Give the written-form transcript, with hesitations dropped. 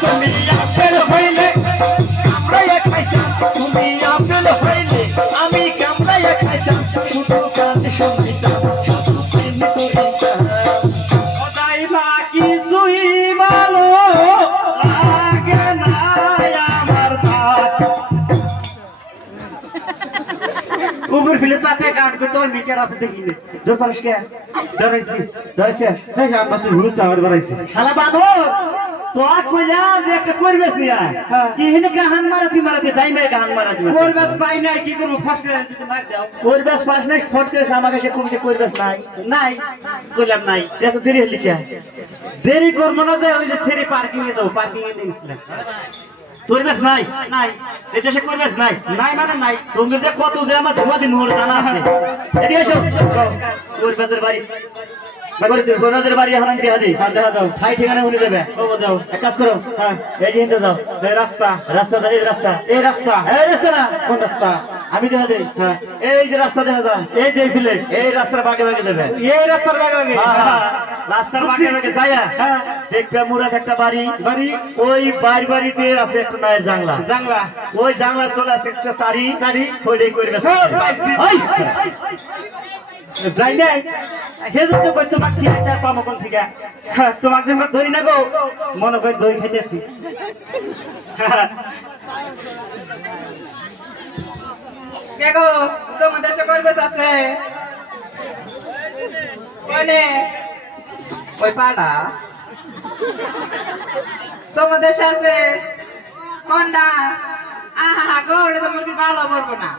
তুমি আপেল হইলে কামড়াইয়া খাইতাম, তুমি আপেল হইলে আমি কামড়াইয়া খাইতাম, শুধু গান শুনিতাম, শুধু প্রেম করিতাম। সদাই বাকি তুই ভালো লাগে না আমার ভাত। উপর ফিলে চাপে গান করতে ওই মিকের আছে দেখিলে জোর পারিস কে ধরেছি ধরেছে এই আমার তুই হুড়ুতে আমার বাড়াইছে শালা বাঁধর তো কইলা যে একটা করবেস নি আয় কি হিনে গান মারাতি মারাতি যাই না গান মারাতি করবেস পাই নাই কি করব ফার্স্ট করে যদি মার দাও করবেস পাস নাই ফট করে আমাকে সে কমিতে করবেস নাই নাই কইলাম নাই এত দেরি হলি কি দেরি করব না যে ওই যে ছেড়ে পার্কিং এ যাও পার্কিং এ দিয়েছিলাম করবেস নাই নাই এই দেশে করবেস নাই নাই মানে নাই তুমি যে কত যে আমার ধোয়া দিন মোর জানা আছে এদিকে এসো করবেসের বাড়ি বাগরে তুই করবেসের বাড়ি এখন আমি দেখা দিই হ্যাঁ দেখা দাও ঠাই ঠিকানা বলে দেবে ও যাও এক কাজ করো হ্যাঁ এই যে হিন্দে যাও এই রাস্তা রাস্তা এই রাস্তা এই রাস্তা এই রাস্তা না কোন রাস্তা আমি দেখা দিই হ্যাঁ এই যে রাস্তা দেখা যায় এই যে ফিলে এই রাস্তার বাগে বাগে যাবে এই রাস্তার বাগে বাগে রাস্তার বাগে বাগে যায়া হ্যাঁ দেখবে মুরাদ একটা বাড়ি বাড়ি ওই বাড়িতে আছে একটা নায়ের জানলা জানলা ওই জানলার চলে আছে একটা সারি সারি থইড়ে কইরা যাই নাই হেজু তো কই তোমাক কি আচার পামো কোন থেকে তোমাক যেন ধরি না গো মনে কই দই খাইতেছি কে গো তোমাদের সে করবেস আছে কোনে ওই পাড়া তোমাদের সাথে কোনটা আহা গো ওটা তো মুরগি ভালো করবো না